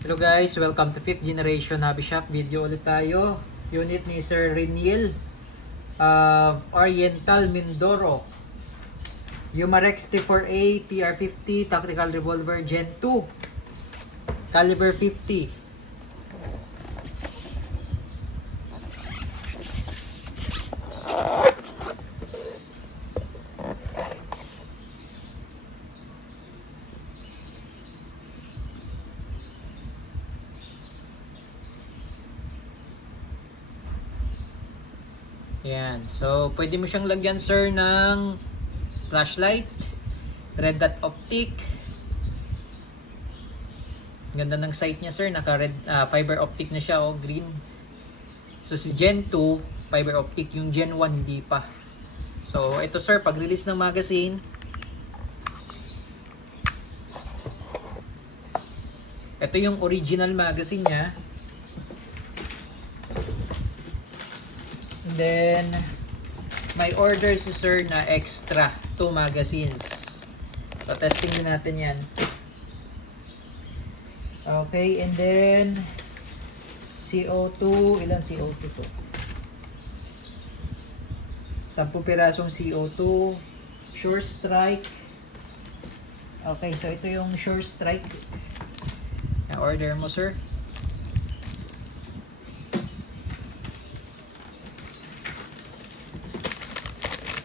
Hello guys, welcome to 5th generation hobby shop. Video ulit tayo. Unit ni Sir Reniel Oriental Mindoro. Umarex T4A PR50 Tactical Revolver Gen 2 Caliber 50. Yan. So, pwede mo siyang lagyan, sir, ng flashlight, red dot optic. Ganda ng sight niya, sir. Naka-red fiber optic na siya, green. So, si Gen 2, fiber optic. Yung Gen 1, hindi pa. So, ito, sir, pag-release ng magazine, ito yung original magazine niya. Then, may order si sir na extra 2 magazines. So, testing din natin yan. Okay, and then, CO2, ilang CO2 to? 10 pirasong CO2, Sure Strike. Okay, so ito yung Sure Strike. Order mo, sir.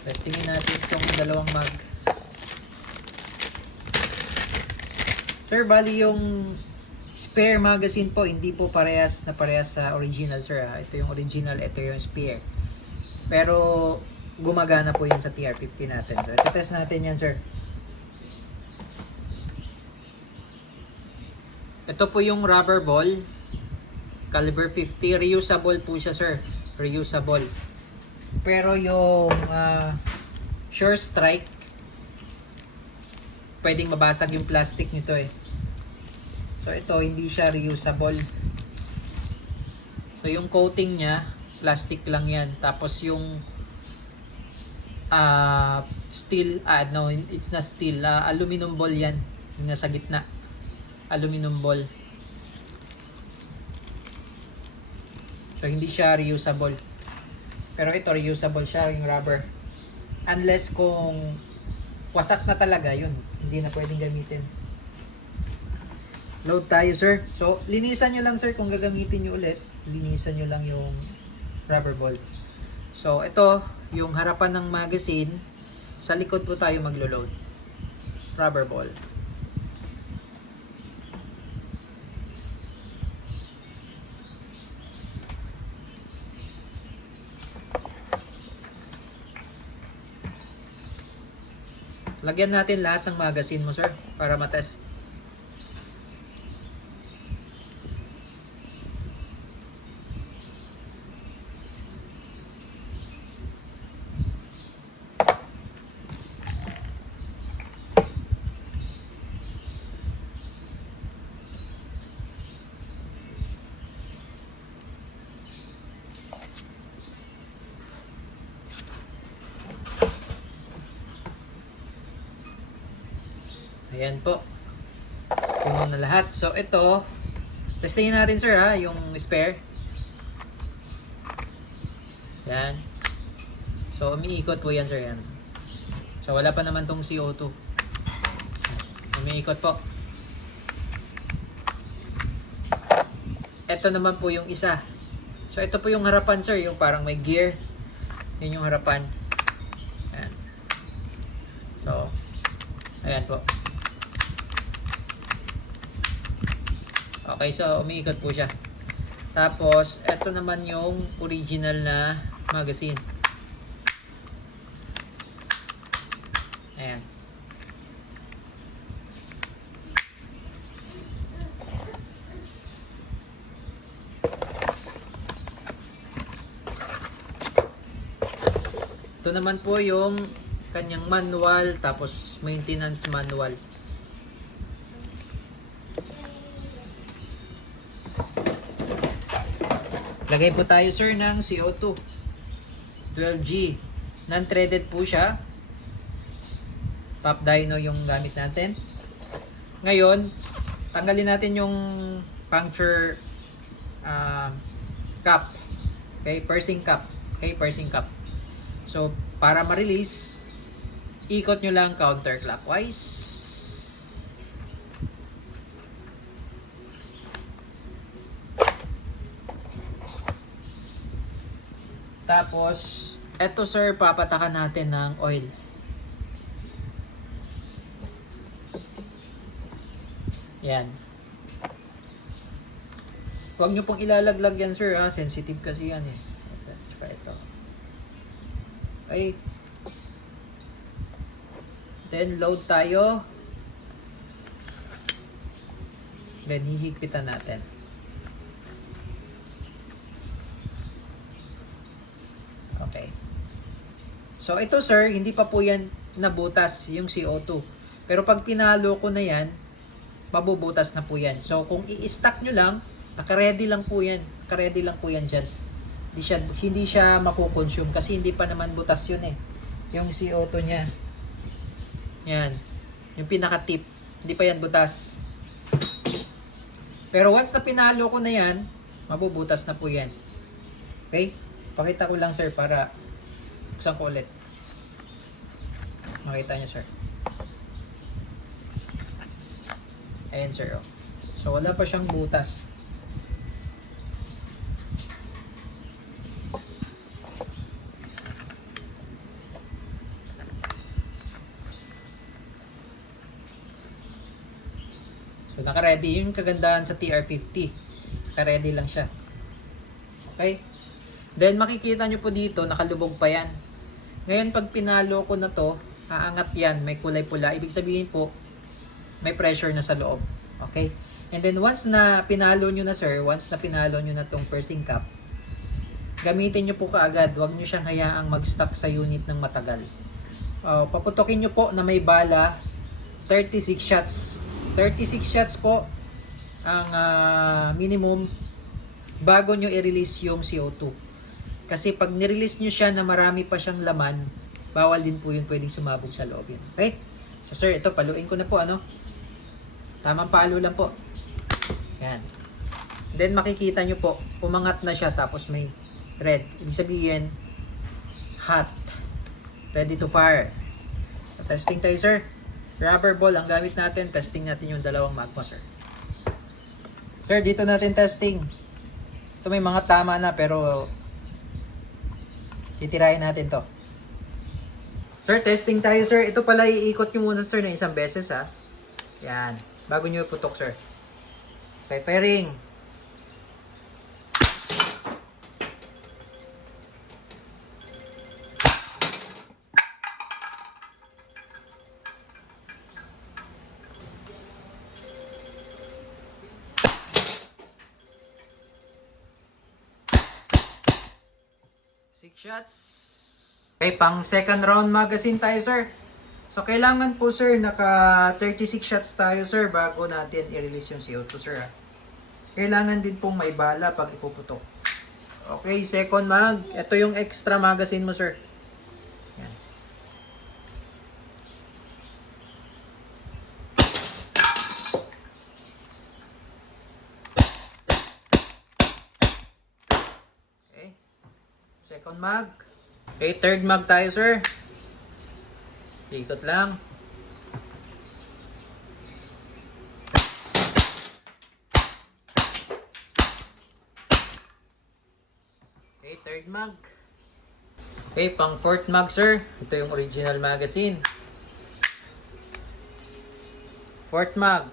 Testingin natin itong dalawang mag. Sir, bali yung spare magazine po, hindi po parehas sa original, sir. Ito yung original, ito yung spare. Pero gumagana po yun sa TR50 natin. So, ito-test natin yan, sir. Ito po yung rubber ball. Caliber 50. Reusable po siya, sir. Reusable. Pero yung Sure Strike, pwedeng mabasag yung plastic nito eh. So ito, hindi siya reusable. So yung coating niya, plastic lang yan. Tapos yung steel, no, it's not steel. Aluminum ball yan. Yung nasa gitna. Aluminum ball. So hindi siya reusable. Pero ito, reusable siya, yung rubber. Unless kung wasak na talaga, yun. Hindi na pwedeng gamitin. Load tayo, sir. So, linisan nyo lang, sir, kung gagamitin nyo ulit. Linisan nyo lang yung rubber ball. So, ito, yung harapan ng magazine. Sa likod po tayo maglo-load. Rubber ball. Lagyan natin lahat ng magazine mo, sir, para matest. Ayan po. Puno na lahat. So, ito, testingin natin, sir, yung spare. Yan. So, umiikot po yan, sir, yan. So, wala pa naman tong CO2. Umiikot po. Ito naman po yung isa. So, ito po yung harapan, sir, yung parang may gear. Yan yung harapan. Ayan. So, ayan po. Okay, so umiikot po siya. Tapos, ito naman yung original na magazine. Ayan. Ito naman po yung kanyang manual, tapos maintenance manual. Lagay po tayo, sir, ng CO2 12G. Non-threaded po siya. Pop dyno yung gamit natin. Ngayon, tanggalin natin yung puncture cap. Okay, pursing cap. Okay, pursing cap. So, para ma-release, ikot nyo lang counterclockwise. Tapos, eto sir, papatakan natin ng oil. Yan. Huwag nyo pong ilalaglag yan sir ha, sensitive kasi yan eh. Ito, tsaka ito. Okay. Then load tayo. Then hihigpitan natin. Okay. So ito sir, hindi pa po yan nabutas yung CO2. Pero pag pinalo ko na yan, mabubutas na po yan. So kung i-stack nyo lang, naka-ready lang po yan. Naka-ready lang po yan dyan. Hindi siya makukonsume kasi hindi pa naman butas yun eh. Yung CO2 niya. Yan. Yung pinaka-tip. Hindi pa yan butas. Pero once na pinalo ko na yan, mabubutas na po yan. Okay? Pakita ko lang sir para buksan ko ulit. Makita nyo sir. Ayan sir. Oh. So wala pa siyang butas. So naka-ready. Yung kagandahan sa TR50. Naka-ready lang siya. Okay? Then makikita nyo po dito, nakalubog pa yan. Ngayon pag pinalo ko na to, aangat yan, may kulay pula. Ibig sabihin po, may pressure na sa loob. Okay? And then once na pinalo nyo na sir, once na pinalo nyo na tong pursing cap, gamitin nyo po kaagad. Huwag nyo siyang hayaang mag-stuck sa unit ng matagal. Paputokin nyo po na may bala, 36 shots. 36 shots po ang minimum bago nyo i-release yung CO2. Kasi pag nirelease nyo siya na marami pa siyang laman, bawal din po yun pwedeng sumabog sa loob yun. Okay? So sir, ito paluin ko na po ano. Tamang palo lang po. Yan. Then makikita nyo po, umangat na siya tapos may red. Ibig sabihin, hot. Ready to fire. So, testing tayo sir. Rubber ball ang gamit natin. Testing natin yung dalawang magma sir. Sir, dito natin testing. Ito may mga tama na pero titirahin natin to. Sir, testing tayo sir. Ito pala iikot nyo muna sir ng isang beses ha. Yan. Bago nyo putok sir. Okay, firing. Six shots. Okay, pang second round magazine tayo sir. So kailangan po sir naka 36 shots tayo sir bago natin i-release yung CO2 sir. Kailangan din pong may bala pag ipuputok. Okay, second mag. Ito yung extra magazine mo sir. Yan. Okay. Second mag. Okay, third mag tayo sir. Ikot lang. Okay, third mag. Okay, pang fourth mag sir. Ito yung original magazine. Fourth mag.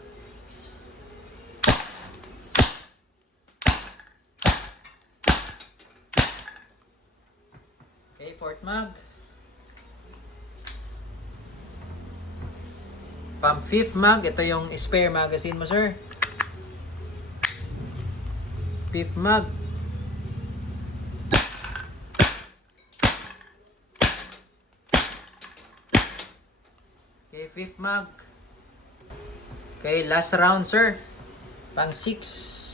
Okay, fourth mag. Pang fifth mag, ito yung spare magazine mo sir. Fifth mag. Okay, fifth mag. Okay, last round sir. Pang 6.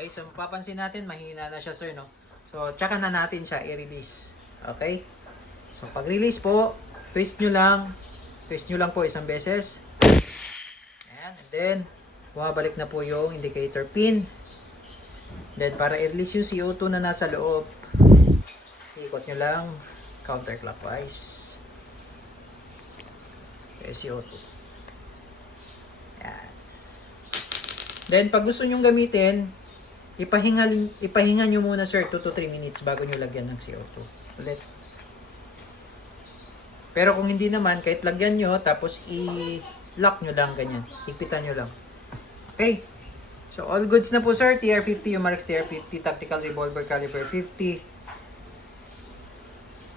Okay, so mapapansin natin mahina na siya sir no. So, tsaka na natin siya i-release. Okay? So, pag-release po, twist nyo lang po isang beses. Ayan, and then, bumabalik na po yung indicator pin. Then, para i-release yung CO2 na nasa loob, ikot nyo lang counterclockwise. Okay, CO2. Ayan. Then, pag gusto nyong gamitin, ipahinga nyo muna sir 2 to 3 minutes bago nyo lagyan ng CO2. Ulit. Pero kung hindi naman, kahit lagyan nyo, tapos i-lock nyo lang ganyan. Ipitan nyo lang. Okay. So, all goods na po sir. TR50, Umarex TR50, Tactical Revolver Caliber 50.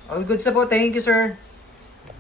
All goods na po. Thank you sir.